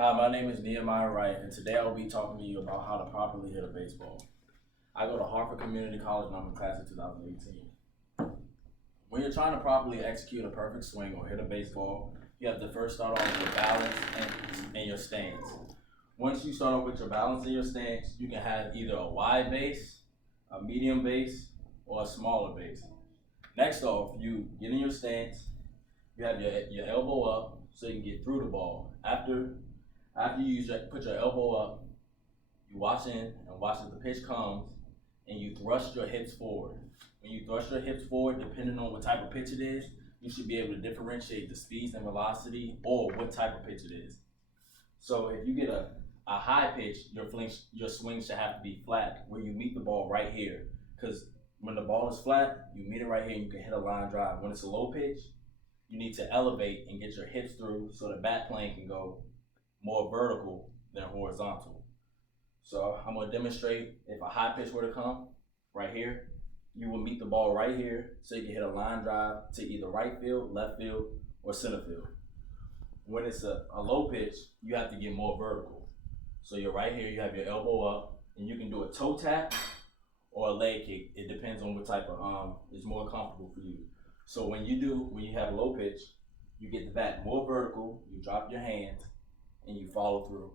Hi, my name is Nehemiah Wright, and today I will be talking to you about how to properly hit a baseball. I go to Harvard Community College and I'm in class of 2018. When you're trying to properly execute a perfect swing or hit a baseball, you have to first start off with balance and your stance. Once you start off with your balance and your stance, you can have either a wide base, a medium base, or a smaller base. Next off, you get in your stance, you have your elbow up so you can get through the ball. After you put your elbow up, you watch in and watch as the pitch comes, and you thrust your hips forward. When you thrust your hips forward, depending on what type of pitch it is, you should be able to differentiate the speeds and velocity or what type of pitch it is. So if you get a high pitch, your swing should have to be flat, where you meet the ball right here. Because when the ball is flat, you meet it right here and you can hit a line drive. When it's a low pitch, you need to elevate and get your hips through so the bat plane can go more vertical than horizontal. So I'm gonna demonstrate if a high pitch were to come right here, you will meet the ball right here so you can hit a line drive to either right field, left field, or center field. When it's a low pitch, you have to get more vertical. So you're right here, you have your elbow up, and you can do a toe tap or a leg kick. It depends on what type of is more comfortable for you. So when you have a low pitch, you get the bat more vertical, you drop your hands, and you follow through.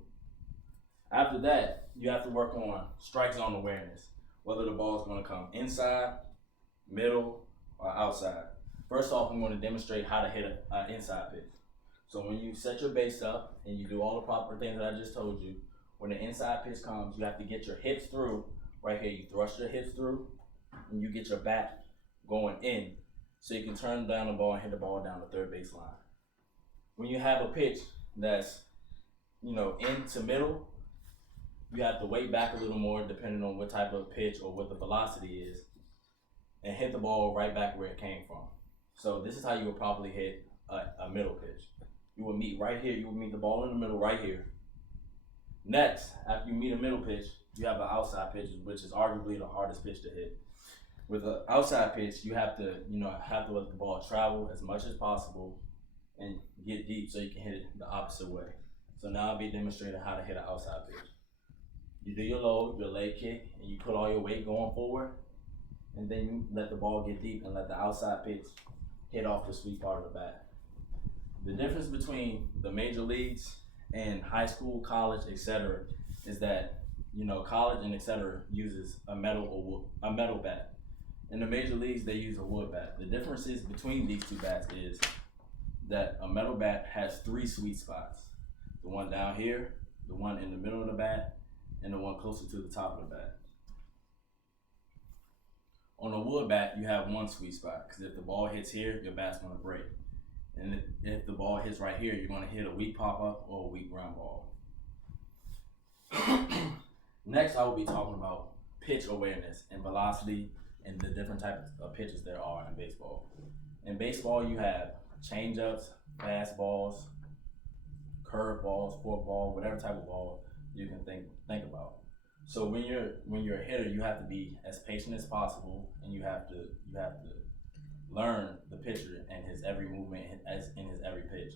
After that, you have to work on strike zone awareness, whether the ball is going to come inside, middle, or outside. First off, I'm going to demonstrate how to hit an inside pitch. So when you set your base up and you do all the proper things that I just told you, when the inside pitch comes, you have to get your hips through. Right here, you thrust your hips through, and you get your bat going in, so you can turn down the ball and hit the ball down the third baseline. When you have a pitch that's in to middle, you have to weight back a little more depending on what type of pitch or what the velocity is, and hit the ball right back where it came from. So this is how you would probably hit a middle pitch. You would meet right here, you would meet the ball in the middle right here. Next, after you meet a middle pitch, you have an outside pitch, which is arguably the hardest pitch to hit. With an outside pitch, you have to let the ball travel as much as possible and get deep so you can hit it the opposite way. So now I'll be demonstrating how to hit an outside pitch. You do your load, your leg kick, and you put all your weight going forward, and then you let the ball get deep and let the outside pitch hit off the sweet part of the bat. The difference between the major leagues and high school, college, etc., is that college and etc. uses a metal bat. In the major leagues, they use a wood bat. The differences between these two bats is that a metal bat has 3 sweet spots. The one down here, the one in the middle of the bat, and the one closer to the top of the bat. On a wood bat, you have 1 sweet spot, because if the ball hits here, your bat's going to break. And if the ball hits right here, you're going to hit a weak pop-up or a weak ground ball. Next, I will be talking about pitch awareness and velocity and the different types of pitches there are in baseball. In baseball, you have change-ups, fastballs, curveballs, forkball, whatever type of ball you can think about. So when you're a hitter, you have to be as patient as possible, and you have to learn the pitcher and his every movement as in his every pitch.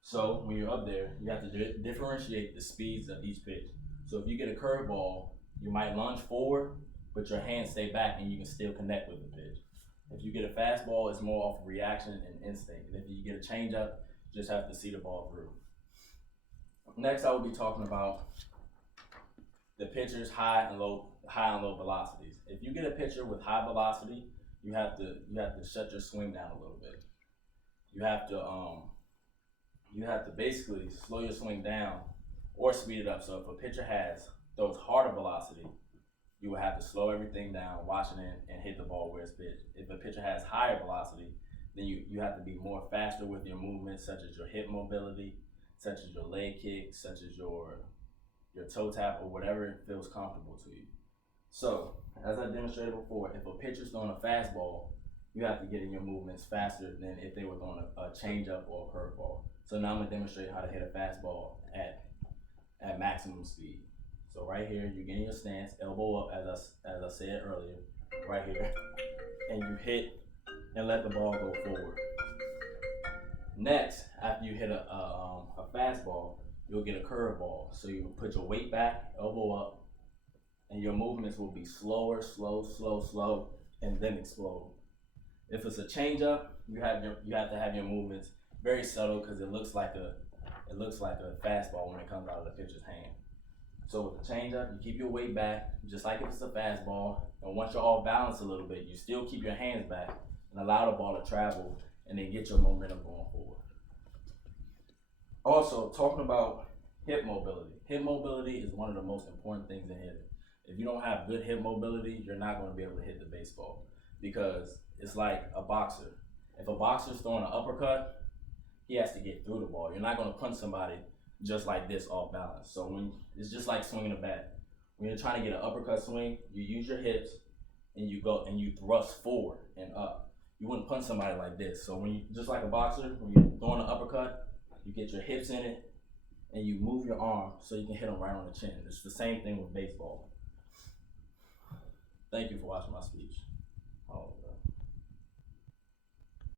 So when you're up there, you have to differentiate the speeds of each pitch. So if you get a curveball, you might lunge forward, but your hands stay back and you can still connect with the pitch. If you get a fastball, it's more off of reaction and instinct. And if you get a changeup, you just have to see the ball through. Next, I will be talking about the pitcher's high and low velocities. If you get a pitcher with high velocity, you have to shut your swing down a little bit. You have to basically slow your swing down or speed it up. So if a pitcher throws harder velocity, you will have to slow everything down, watch it in, and hit the ball where it's pitched. If a pitcher has higher velocity, then you have to be more faster with your movements, such as your hip mobility, such as your leg kick, such as your toe tap, or whatever feels comfortable to you. So, as I demonstrated before, if a pitcher's throwing a fastball, you have to get in your movements faster than if they were throwing a changeup or a curveball. So now I'm gonna demonstrate how to hit a fastball at maximum speed. So right here, you get in your stance, elbow up, as I said earlier, right here, and you hit and let the ball go forward. Next, after you hit a fastball, you'll get a curveball. So you put your weight back, elbow up, and your movements will be slower, slow, and then explode. If it's a changeup, you have to have your movements very subtle because it looks like a fastball when it comes out of the pitcher's hand. So with the changeup, you keep your weight back, just like if it's a fastball. And once you're off balance a little bit, you still keep your hands back and allow the ball to travel, and then get your momentum going forward. Also, talking about hip mobility. Hip mobility is one of the most important things in hitting. If you don't have good hip mobility, you're not going to be able to hit the baseball, because it's like a boxer. If a boxer's throwing an uppercut, he has to get through the ball. You're not going to punch somebody just like this off balance. So it's just like swinging a bat. When you're trying to get an uppercut swing, you use your hips and you go and you thrust forward and up. You wouldn't punch somebody like this. So just like a boxer, when you're throwing an uppercut, you get your hips in it and you move your arm so you can hit them right on the chin. It's the same thing with baseball. Thank you for watching my speech. Oh,